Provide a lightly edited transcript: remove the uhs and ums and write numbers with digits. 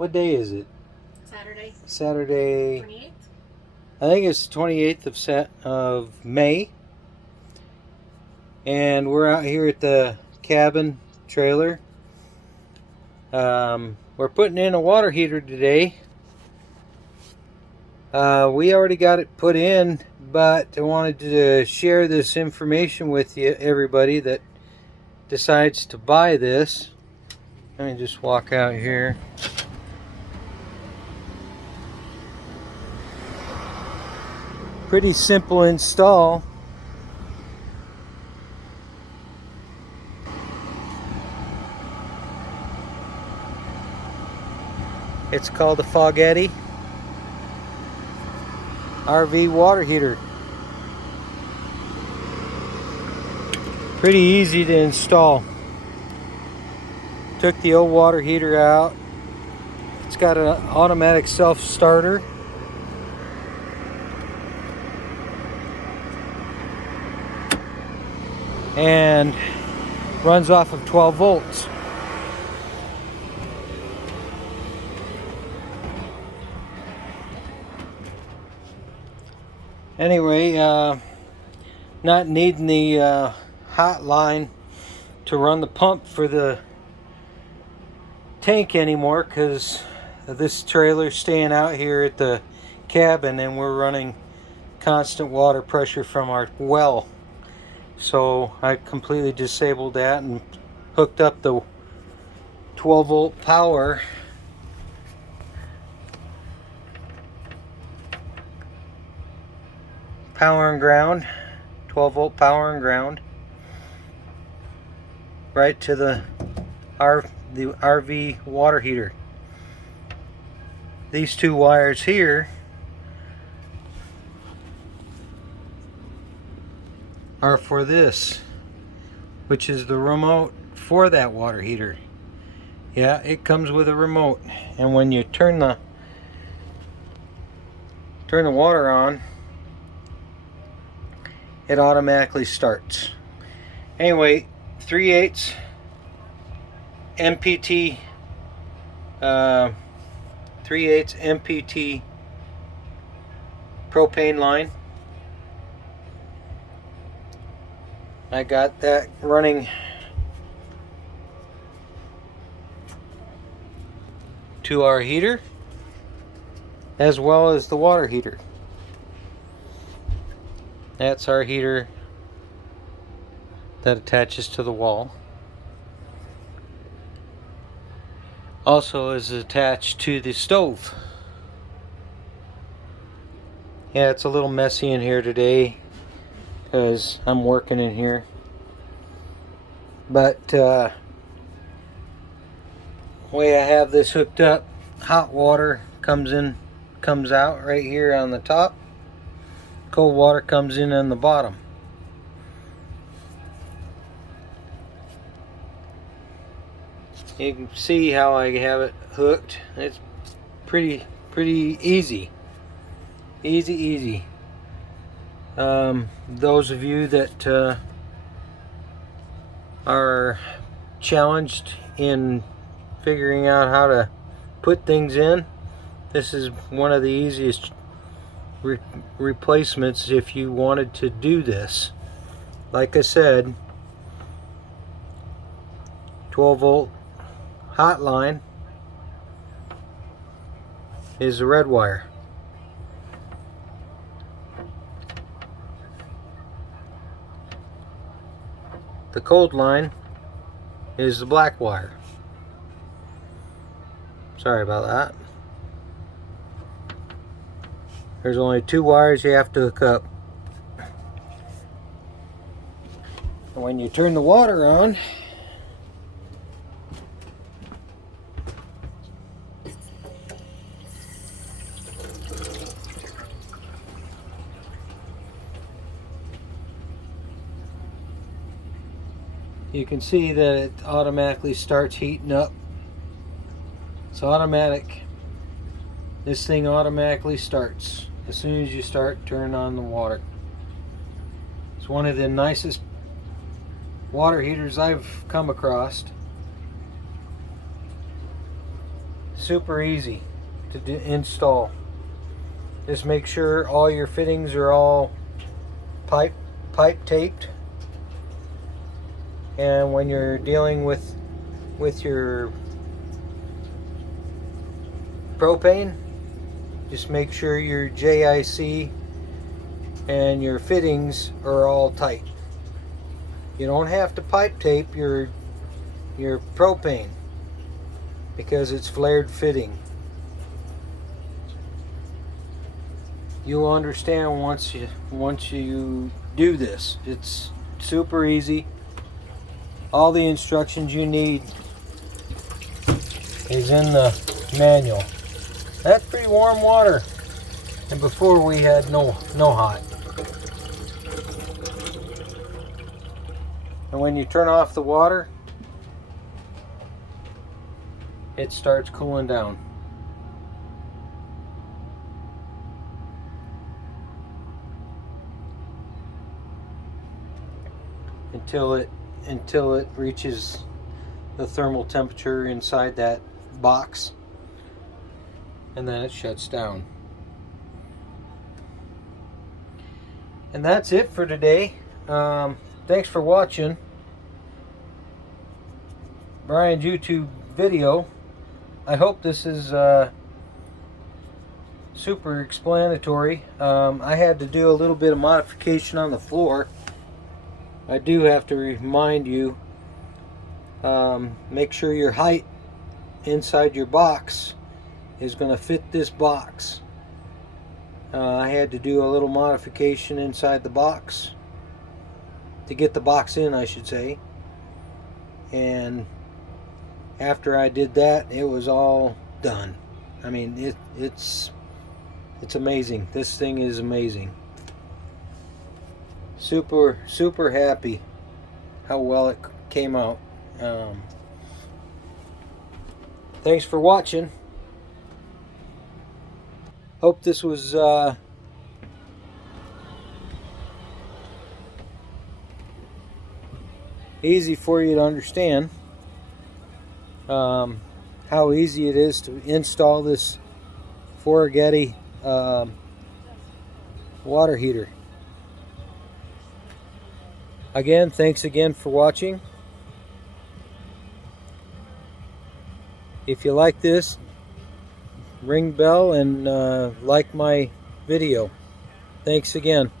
What day is it? Saturday. Saturday. 28th? I think it's 28th of May. And we're out here at the cabin trailer. We're putting in a water heater today. We already got it put in, but I wanted to share this information with you, everybody that decides to buy this. Let me just walk out here. Pretty simple install. It's called a fogatti RV water heater. Pretty easy to install. Took the old water heater out. It's got an automatic self-starter. And runs off of 12 volts. Anyway, not needing the hot line to run the pump for the tank anymore, because this trailer's staying out here at the cabin and we're running constant water pressure from our well. So I completely disabled that and hooked up the 12 volt power. Power and ground, 12 volt power and ground, right to the RV water heater. These two wires here are for this, which is the remote for that water heater. Yeah, it comes with a remote, and when you turn the water on, it automatically starts. Anyway, 3/8 MPT 3/8 MPT propane line. I got that running to our heater as well as the water heater. That's our heater that attaches to the wall. Also is attached to the stove. Yeah, it's a little messy in here today because I'm working in here. But the way I have this hooked up, hot water comes out right here on the top. Cold water comes in on the bottom. You can see how I have it hooked. It's pretty easy. Easy. Those of you that are challenged in figuring out how to put things in, this is one of the easiest replacements if you wanted to do this. Like I said, 12 volt hot line is the red wire. The cold line is the black wire. Sorry about that. There's only two wires you have to hook up. And when you turn the water on, you can see that it automatically starts heating up. It's automatic. This thing automatically starts as soon as you start turning on the water. It's one of the nicest water heaters I've come across. Super easy to install. Just make sure all your fittings are all pipe taped, and when you're dealing with your propane, just make sure your JIC and your fittings are all tight. You don't have to pipe tape your propane because it's flared fitting. You'll understand once you do this. It's super easy. All the instructions you need is in the manual. That's pretty warm water, and before we had no hot. And when you turn off the water, it starts cooling down. Until it reaches the thermal temperature inside that box, and then it shuts down. And that's it for today. Thanks for watching Brian's YouTube video. I hope this is super explanatory. I had to do a little bit of modification on the floor. I do have to remind you, make sure your height inside your box is going to fit this box. I had to do a little modification inside the box to get the box in, I should say. And after I did that, it was all done. I mean, it's amazing. This thing is amazing. Super happy how well it came out. Thanks for watching. Hope this was easy for you to understand how easy it is to install this fogatti water heater. Again, thanks again for watching. If you like this, ring bell and like my video. Thanks again.